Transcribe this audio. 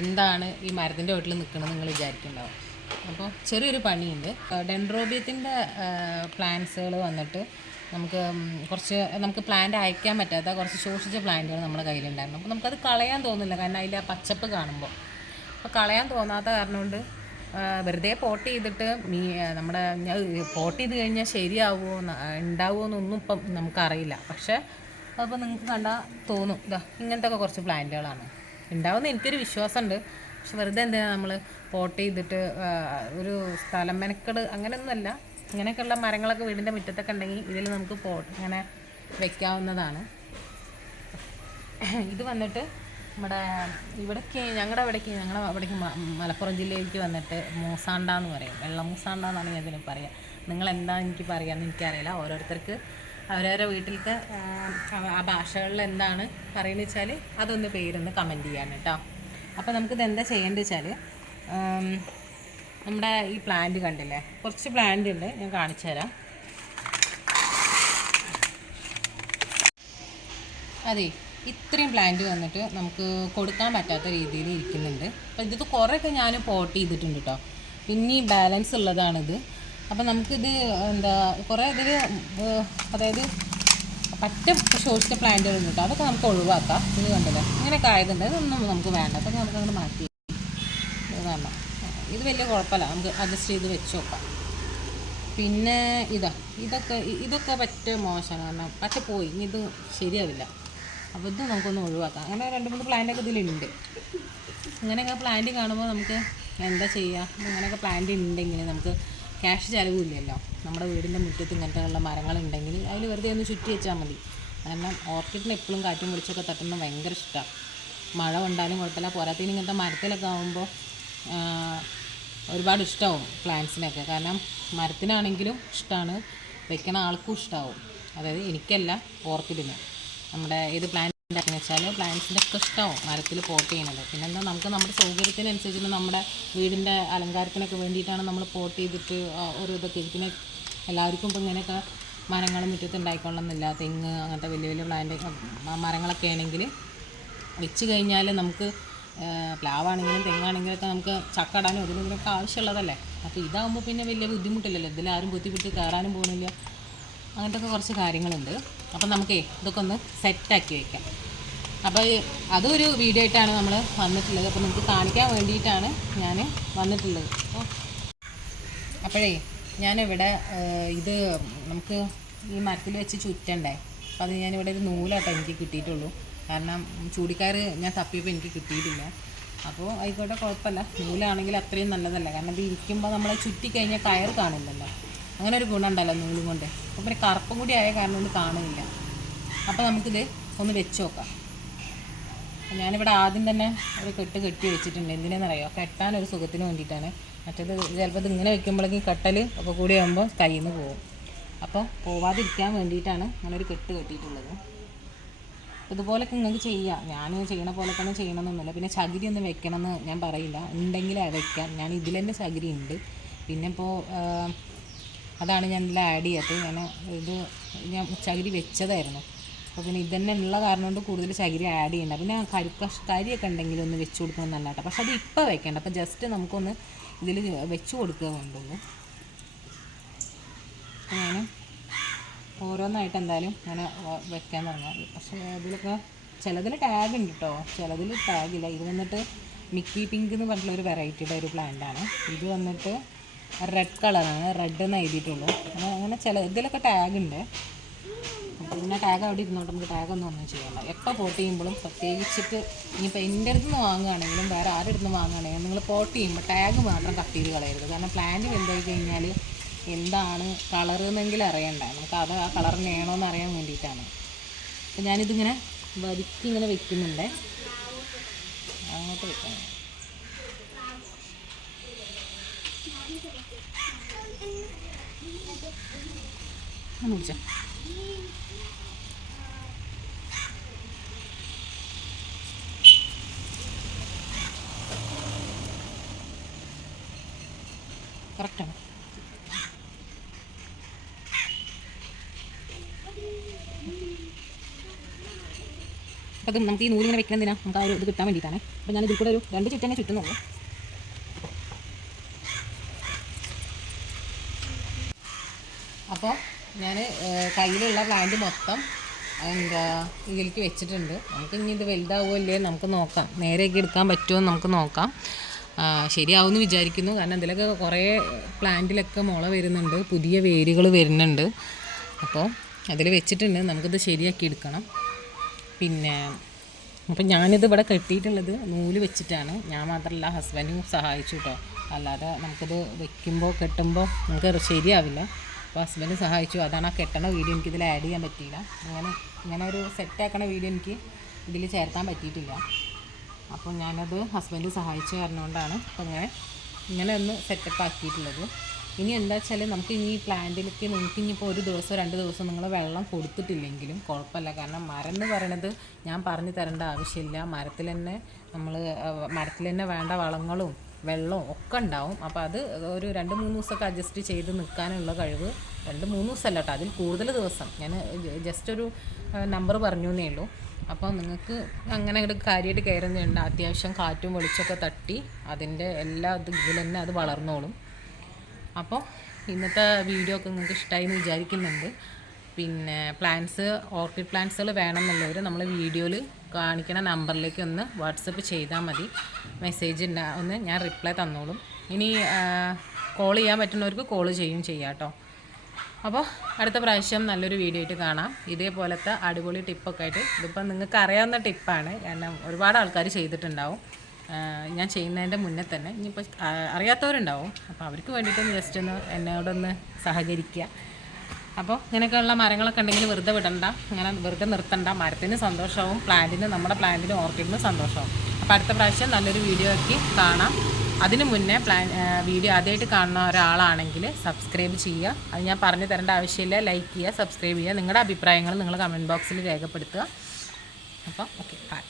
എന്താണ് ഈ മരത്തിൻ്റെ വീട്ടിൽ നിൽക്കണമെന്ന് നിങ്ങൾ വിചാരിക്കുന്നുണ്ടാവും. അപ്പോൾ ചെറിയൊരു പണിയുണ്ട്. ഡെൻഡ്രോബിയത്തിൻ്റെ പ്ലാന്റ്സുകൾ വന്നിട്ട് നമുക്ക് പ്ലാന്റ് അയക്കാൻ പറ്റാത്ത കുറച്ച് ശോഷിച്ച പ്ലാന്റുകൾ നമ്മുടെ കയ്യിലുണ്ടായിരുന്നു. അപ്പോൾ നമുക്കത് കളയാൻ തോന്നില്ല, കാരണം അതിൻ്റെ ആ പച്ചപ്പ് കാണുമ്പോൾ. അപ്പോൾ കളയാൻ തോന്നാത്ത കാരണം കൊണ്ട് വെറുതെ പോട്ട് ചെയ്തിട്ട് നമ്മുടെ പോട്ട് ചെയ്ത് കഴിഞ്ഞാൽ ശരിയാവുമോ ഉണ്ടാവുമോ എന്നൊന്നും ഇപ്പം നമുക്കറിയില്ല. പക്ഷേ അപ്പോൾ നിങ്ങൾക്ക് കണ്ടാൽ തോന്നും ഇങ്ങനത്തെ ഒക്കെ കുറച്ച് പ്ലാന്റുകളാണ് ഉണ്ടാവുമെന്ന് എനിക്കൊരു വിശ്വാസമുണ്ട്. പക്ഷെ വെറുതെ എന്തിനാണ് നമ്മൾ പോട്ട് ചെയ്തിട്ട് ഒരു സ്ഥലം മെനക്കെട് അങ്ങനെയൊന്നുമല്ല. ഇങ്ങനെയൊക്കെയുള്ള മരങ്ങളൊക്കെ വീടിൻ്റെ മുറ്റത്തൊക്കെ ഉണ്ടെങ്കിൽ ഇതിൽ നമുക്ക് ഇങ്ങനെ വെക്കാവുന്നതാണ്. ഇത് വന്നിട്ട് നമ്മുടെ ഞങ്ങളുടെ അവിടേക്ക് മലപ്പുറം ജില്ലയിലേക്ക് വന്നിട്ട് മൂസാണ്ട എന്ന് പറയും. വെള്ള മൂസാണ്ട എന്നാണ് ഞാൻ ഇതിന് പറയുക. നിങ്ങളെന്താ എനിക്ക് പറയാമെന്ന് എനിക്കറിയില്ല. ഓരോരുത്തർക്ക് അവരവരുടെ വീട്ടിലത്തെ ആ ഭാഷകളിൽ എന്താണ് പറയുന്നത് വെച്ചാൽ അതൊന്ന് പേരൊന്ന് കമൻറ്റ് ചെയ്യാൻ കേട്ടോ. അപ്പോൾ നമുക്കിത് എന്താ ചെയ്യേണ്ടത് വെച്ചാൽ, നമ്മുടെ ഈ പ്ലാന്റ് കണ്ടില്ലേ, കുറച്ച് പ്ലാന്റ് ഉണ്ട്, ഞാൻ കാണിച്ചു തരാം. അതെ, ഇത്രയും പ്ലാന്റ് വന്നിട്ട് നമുക്ക് കൊടുക്കാൻ പറ്റാത്ത രീതിയിൽ ഇരിക്കുന്നുണ്ട്. അപ്പോൾ ഇത് കുറേയൊക്കെ ഞാൻ പോട്ട് ചെയ്തിട്ടുണ്ട് കേട്ടോ. പിന്നെ ബാലൻസ് ഉള്ളതാണിത്. അപ്പം നമുക്കിത് കുറേ ഇതിൽ അതായത് പറ്റ ശോഷിച്ച പ്ലാന്റുകളുണ്ട് കേട്ടോ. അതൊക്കെ നമുക്ക് ഒഴിവാക്കാം. ഇത് കണ്ടില്ലേ, ഇങ്ങനെയൊക്കെ ആയതുണ്ട്. ഇതൊന്നും നമുക്ക് വേണ്ട. അതൊക്കെ നമുക്കങ്ങനെ മാറ്റി വേണ്ട. ഇത് വലിയ കുഴപ്പമില്ല, നമുക്ക് അഡ്ജസ്റ്റ് ചെയ്ത് വെച്ച് നോക്കാം. പിന്നെ ഇതൊക്കെ പറ്റ മോശമാണ്, കാരണം പറ്റ പോയി, ഇനി ഇത് ശരിയാവില്ല. അപ്പോൾ ഇത് നമുക്കൊന്ന് ഒഴിവാക്കാം. അങ്ങനെ 2-3 പ്ലാന്റൊക്കെ ഇതിലുണ്ട്. ഇങ്ങനെയൊക്കെ പ്ലാന്റ് കാണുമ്പോൾ നമുക്ക് എന്താ ചെയ്യുക, ഇങ്ങനെയൊക്കെ പ്ലാന്റ് ഉണ്ടെങ്കിൽ നമുക്ക് ക്യാഷ് ചിലവില്ലല്ലോ. നമ്മുടെ വീടിൻ്റെ മുറ്റത്ത് ഇങ്ങനത്തെ ഉള്ള മരങ്ങളുണ്ടെങ്കിൽ അതിൽ വെറുതെ ഒന്ന് ചുറ്റി വെച്ചാൽ മതി. കാരണം ഓർക്കിഡിന് എപ്പോഴും കാറ്റും പിടിച്ചൊക്കെ തട്ടുന്നത് ഭയങ്കര ഇഷ്ടമാണ്. മഴ കൊണ്ടാലും കുഴപ്പമില്ല. പോരാത്തതിന് ഇങ്ങനത്തെ മരത്തിലൊക്കെ ആകുമ്പോൾ ഒരുപാട് ഇഷ്ടമാവും പ്ലാന്റ്സിനൊക്കെ. കാരണം മരത്തിനാണെങ്കിലും ഇഷ്ടമാണ്, വെക്കണ ആൾക്കും ഇഷ്ടമാവും. അതായത് എനിക്കല്ല, ഓർക്കിഡിന്. നമ്മുടെ ഏത് പ്ലാന്റ് ഉണ്ടാക്കുന്നത് വെച്ചാൽ പ്ലാന്റ്സിൻ്റെ ഒക്കെ ഇഷ്ടമാവും മരത്തിൽ പോട്ട് ചെയ്യണത്. പിന്നെന്താ, നമുക്ക് നമ്മുടെ സൗകര്യത്തിനനുസരിച്ച് നമ്മുടെ വീടിൻ്റെ അലങ്കാരത്തിനൊക്കെ വേണ്ടിയിട്ടാണ് നമ്മൾ പോട്ട് ചെയ്തിട്ട് ഒരു ഇതൊക്കെ. പിന്നെ എല്ലാവർക്കും ഇപ്പോൾ ഇങ്ങനെയൊക്കെ മരങ്ങൾ മുറ്റത്ത് ഉണ്ടായിക്കൊള്ളുന്നില്ല. തെങ്ങ് അങ്ങനത്തെ വലിയ വലിയ മരങ്ങളൊക്കെ ആണെങ്കിൽ വെച്ച് കഴിഞ്ഞാൽ നമുക്ക് പ്ലാവാണെങ്കിലും തെങ്ങാണെങ്കിലൊക്കെ നമുക്ക് ചക്കടാനും ഇതിനൊക്കെ ആവശ്യമുള്ളതല്ലേ. അപ്പോൾ ഇതാകുമ്പോൾ പിന്നെ വലിയ ബുദ്ധിമുട്ടില്ലല്ലോ. ഇതിലാരും ബുദ്ധിമുട്ടി കയറാനും പോകുന്നില്ല. അങ്ങനത്തെ ഒക്കെ കുറച്ച് കാര്യങ്ങളുണ്ട്. അപ്പം നമുക്കേ ഇതൊക്കെ ഒന്ന് സെറ്റാക്കി വയ്ക്കാം. അപ്പോൾ അതൊരു വീഡിയോ ആയിട്ടാണ് നമ്മൾ വന്നിട്ടുള്ളത്. അപ്പോൾ നിങ്ങൾക്ക് കാണിക്കാൻ വേണ്ടിയിട്ടാണ് ഞാൻ വന്നിട്ടുള്ളത്. അപ്പോഴേ ഞാനിവിടെ ഇത് നമുക്ക് ഈ മരത്തിൽ വെച്ച് ചുറ്റണ്ടേ. അപ്പോൾ അത് ഞാനിവിടെ ഒരു നൂലാട്ടോ എനിക്ക് കിട്ടിയിട്ടുള്ളൂ. കാരണം ചൂടിക്കയർ ഞാൻ തപ്പിയപ്പോൾ എനിക്ക് കിട്ടിയിട്ടില്ല. അപ്പോൾ ആയിക്കോട്ടെ, കുഴപ്പമില്ല. നൂലാണെങ്കിൽ അത്രയും നല്ലതല്ല. കാരണം ഇത് ഇരിക്കുമ്പോൾ നമ്മൾ ചുറ്റി കഴിഞ്ഞാൽ കയർ കാണില്ലല്ലോ. അങ്ങനെ ഒരു ഗുണം ഉണ്ടല്ലോ നൂലും കൊണ്ട്. അപ്പോൾ പിന്നെ കറുപ്പും കൂടി ആയ കാരണം കൊണ്ട് കാണില്ല. അപ്പോൾ നമുക്കിത് ഒന്ന് വെച്ച് നോക്കാം. ഞാനിവിടെ ആദ്യം തന്നെ ഒരു കെട്ടി വെച്ചിട്ടുണ്ട്. എന്തിനാണെന്നറിയോ, കെട്ടാനൊരു സുഖത്തിന് വേണ്ടിയിട്ടാണ്. മറ്റേത് ചിലപ്പോൾ ഇത് ഇങ്ങനെ വെക്കുമ്പോഴേക്കും കെട്ടൽ ഒക്കെ കൂടി ആകുമ്പോൾ കയ്യിൽ നിന്ന് പോകും. അപ്പോൾ പോവാതിരിക്കാൻ വേണ്ടിയിട്ടാണ് അങ്ങനൊരു കെട്ടിയിട്ടുള്ളത്. ഇതുപോലൊക്കെ നിങ്ങൾക്ക് ചെയ്യാം. ഞാൻ ചെയ്യണ പോലെ തന്നെ ചെയ്യണമെന്നൊന്നുമില്ല. പിന്നെ ചകിരി ഒന്നും വെക്കണമെന്ന് ഞാൻ പറയില്ല, ഉണ്ടെങ്കിൽ വെക്കാം. ഞാൻ ഇതിലെൻ്റെ ചകിരി ഉണ്ട്. പിന്നെ ഇപ്പോൾ അതാണ് ഞാൻ എല്ലാം ആഡ് ചെയ്യാത്തത്. ഞാൻ ചകിരി വെച്ചതായിരുന്നു. അപ്പോൾ പിന്നെ ഇതന്നെ ഉള്ള കാരണം കൊണ്ട് കൂടുതൽ ചകിരി ആഡ് ചെയ്യണ്ട. പിന്നെ കരിയൊക്കെ ഉണ്ടെങ്കിൽ ഒന്ന് വെച്ച് കൊടുക്കണം എന്നല്ല കേട്ടോ. പക്ഷെ അത് ഇപ്പോൾ വെക്കേണ്ട. അപ്പോൾ ജസ്റ്റ് നമുക്കൊന്ന് ഇതിൽ വെച്ച് കൊടുക്കുക വേണ്ടുള്ളൂ. ഞാൻ ഓരോന്നായിട്ട് എന്തായാലും അങ്ങനെ വെക്കാൻ തുടങ്ങാം. പക്ഷേ ഇതിലൊക്കെ ചിലതിൽ ടാഗ് ഉണ്ട് കേട്ടോ, ചിലതിൽ ടാഗില്ല. ഇത് വന്നിട്ട് മിക്കി പിങ്ക് എന്ന് പറഞ്ഞിട്ടുള്ളൊരു വെറൈറ്റിയുടെ ഒരു പ്ലാന്റാണ്. ഇത് വന്നിട്ട് റെഡ് കളറാണ്, റെഡ് എന്ന് എഴുതിയിട്ടുള്ളൂ. അങ്ങനെ ഇതിലൊക്കെ ടാഗ് ഉണ്ട്. പിന്നെ ടാഗ് അവിടെ ഇരുന്നോട്ട് നമുക്ക് ടാഗൊന്നും ചെയ്യണ്ട. എപ്പോൾ പോട്ട് ചെയ്യുമ്പോഴും പ്രത്യേകിച്ചിട്ട് ഇനിയിപ്പോൾ എൻ്റെ അടുത്ത് നിന്ന് വാങ്ങുകയാണെങ്കിലും വേറെ ആരുടെ അടുത്ത് നിന്ന് വാങ്ങുകയാണെങ്കിലും നിങ്ങൾ പോട്ട് ചെയ്യുമ്പോൾ ടാഗ് മാത്രം കട്ട് ചെയ്ത് കളയരുത്. കാരണം പ്ലാന്റ് വലുതായി കഴിഞ്ഞാൽ എന്താണ് കളർ എന്നെങ്കിലും അറിയണ്ടേ, നമുക്ക് അത് ആ കളർ വേണോ എന്ന് അറിയാൻ വേണ്ടിയിട്ടാണ്. അപ്പോൾ ഞാനിതിങ്ങനെ വരിക്കിങ്ങനെ വെക്കുന്നുണ്ട്. അങ്ങോട്ട് വെക്കണം. മുറിച്ച കറക്റ്റാണ്. അപ്പോൾ അത് നമുക്ക് ഈ നൂലിങ്ങനെ വെക്കുന്നതിനാ നമുക്ക് ആ ഒരു ഇത് കിട്ടാൻ വേണ്ടിയിട്ടാണ്. അപ്പോൾ ഞാൻ ഇതിൽ കൂടെ ഒരു 2 ചുറ്റന്നെ ചുറ്റുന്നുള്ളൂ. അപ്പോൾ ഞാൻ കയ്യിലുള്ള പ്ലാന്റ് മൊത്തം ഇതിലേക്ക് വെച്ചിട്ടുണ്ട്. നമുക്ക് ഇനി ഇത് വലുതാവുമോ ഇല്ലേ നമുക്ക് നോക്കാം, നേരെയൊക്കെ എടുക്കാൻ പറ്റുമോ നമുക്ക് നോക്കാം. ശരിയാവുമെന്ന് വിചാരിക്കുന്നു. കാരണം ഇതിലൊക്കെ കുറേ പ്ലാന്റിലൊക്കെ മുള വരുന്നുണ്ട്, പുതിയ വേരുകൾ വരുന്നുണ്ട്. അപ്പോൾ അതിൽ വെച്ചിട്ടുണ്ട്, നമുക്കിത് ശരിയാക്കി എടുക്കണം. പിന്നെ അപ്പം ഞാനിത് ഇവിടെ കെട്ടിയിട്ടുള്ളത് നൂല് വെച്ചിട്ടാണ്. ഞാൻ മാത്രമല്ല, ഹസ്ബൻഡും സഹായിച്ചു കേട്ടോ. അല്ലാതെ നമുക്കിത് വെക്കുമ്പോൾ കെട്ടുമ്പോൾ നമുക്ക് ശരിയാവില്ല. അപ്പോൾ ഹസ്ബൻഡ് സഹായിച്ചു. അതാണ് ആ കെട്ടണ വീഡിയോ എനിക്കിതിൽ ആഡ് ചെയ്യാൻ പറ്റിയില്ല. ഇങ്ങനെ ഒരു സെറ്റാക്കണ വീഡിയോ എനിക്ക് ഇതിൽ ചേർത്താൻ പറ്റിയിട്ടില്ല. അപ്പോൾ ഞാനത് ഹസ്ബൻഡ് സഹായിച്ചു കാരണമുകൊണ്ടാണ് അപ്പോൾ ഇങ്ങനെ ഒന്ന് സെറ്റപ്പ് ആക്കിയിട്ടുള്ളത്. ഇനി എന്താ വെച്ചാൽ നമുക്ക് ഇനി ഈ പ്ലാന്റിലേക്ക് നിങ്ങൾക്ക് ഇനിയിപ്പോൾ 1 ദിവസം 2 ദിവസം നിങ്ങൾ വെള്ളം കൊടുത്തിട്ടില്ലെങ്കിലും കുഴപ്പമില്ല. കാരണം മരം എന്ന് പറയണത് ഞാൻ പറഞ്ഞു തരേണ്ട ആവശ്യമില്ല. മരത്തിൽ തന്നെ വേണ്ട വളങ്ങളും വെള്ളവും ഒക്കെ ഉണ്ടാവും. അപ്പോൾ അത് ഒരു 2-3 ദിവസമൊക്കെ അഡ്ജസ്റ്റ് ചെയ്ത് നിൽക്കാനുള്ള കഴിവ്, 2-3 ദിവസമല്ല കേട്ടോ, അതിൽ കൂടുതൽ ദിവസം. ഞാൻ ജസ്റ്റ് ഒരു നമ്പർ പറഞ്ഞു എന്നേ ഉള്ളൂ. അപ്പോൾ നിങ്ങൾക്ക് അങ്ങനെ കാര്യമായിട്ട് കയറുന്നുണ്ട്. അത്യാവശ്യം കാറ്റും വെളിച്ചമൊക്കെ തട്ടി അതിൻ്റെ എല്ലാ ഇതിൽ തന്നെ അത് വളർന്നോളും. അപ്പോൾ ഇന്നത്തെ വീഡിയോ ഒക്കെ നിങ്ങൾക്ക് ഇഷ്ടമായി എന്ന് വിചാരിക്കുന്നുണ്ട്. പിന്നെ ഓർക്കിഡ് പ്ലാന്റ്സുകൾ വേണമെന്നുള്ളവർ നമ്മൾ വീഡിയോയിൽ കാണിക്കുന്ന നമ്പറിലേക്ക് ഒന്ന് വാട്സപ്പ് ചെയ്താൽ മതി. മെസ്സേജ് ഒന്ന് ഞാൻ റിപ്ലൈ തന്നോളും. ഇനി കോൾ ചെയ്യാൻ പറ്റുന്നവർക്ക് കോൾ ചെയ്യാം കേട്ടോ. അപ്പോൾ അടുത്ത പ്രാവശ്യം നല്ലൊരു വീഡിയോ ആയിട്ട് കാണാം. ഇതേപോലത്തെ അടിപൊളി ടിപ്പൊക്കെ ആയിട്ട്. ഇതിപ്പോൾ നിങ്ങൾക്ക് അറിയാവുന്ന ടിപ്പാണ്, കാരണം ഒരുപാട് ആൾക്കാർ ചെയ്തിട്ടുണ്ടാവും ഞാൻ ചെയ്യുന്നതിൻ്റെ മുന്നേ തന്നെ. ഇനിയിപ്പോൾ അറിയാത്തവരുണ്ടാവും, അപ്പോൾ അവർക്ക് വേണ്ടിയിട്ടൊന്ന് ജസ്റ്റ് ഒന്ന് എന്നോടൊന്ന് സഹകരിക്കുക. അപ്പോൾ ഇങ്ങനെയൊക്കെയുള്ള മരങ്ങളൊക്കെ ഉണ്ടെങ്കിൽ വെറുതെ വിടണ്ട, ഇങ്ങനെ വെറുതെ നിർത്തണ്ട. മരത്തിന് സന്തോഷമാവും, നമ്മുടെ പ്ലാന്റിനും ഓർക്കിഡിനും സന്തോഷമാവും. അപ്പോൾ അടുത്ത പ്രാവശ്യം നല്ലൊരു വീഡിയോ ആക്കി കാണാം. അതിന് മുന്നേ വീഡിയോ ആദ്യമായിട്ട് കാണുന്ന ഒരാളാണെങ്കിൽ സബ്സ്ക്രൈബ് ചെയ്യുക. അത് ഞാൻ പറഞ്ഞു തരേണ്ട ആവശ്യമില്ല. ലൈക്ക് ചെയ്യുക, സബ്സ്ക്രൈബ് ചെയ്യുക. നിങ്ങളുടെ അഭിപ്രായങ്ങൾ നിങ്ങൾ കമൻറ്റ് ബോക്സിൽ രേഖപ്പെടുത്തുക. അപ്പോൾ ഓക്കെ, ബൈ.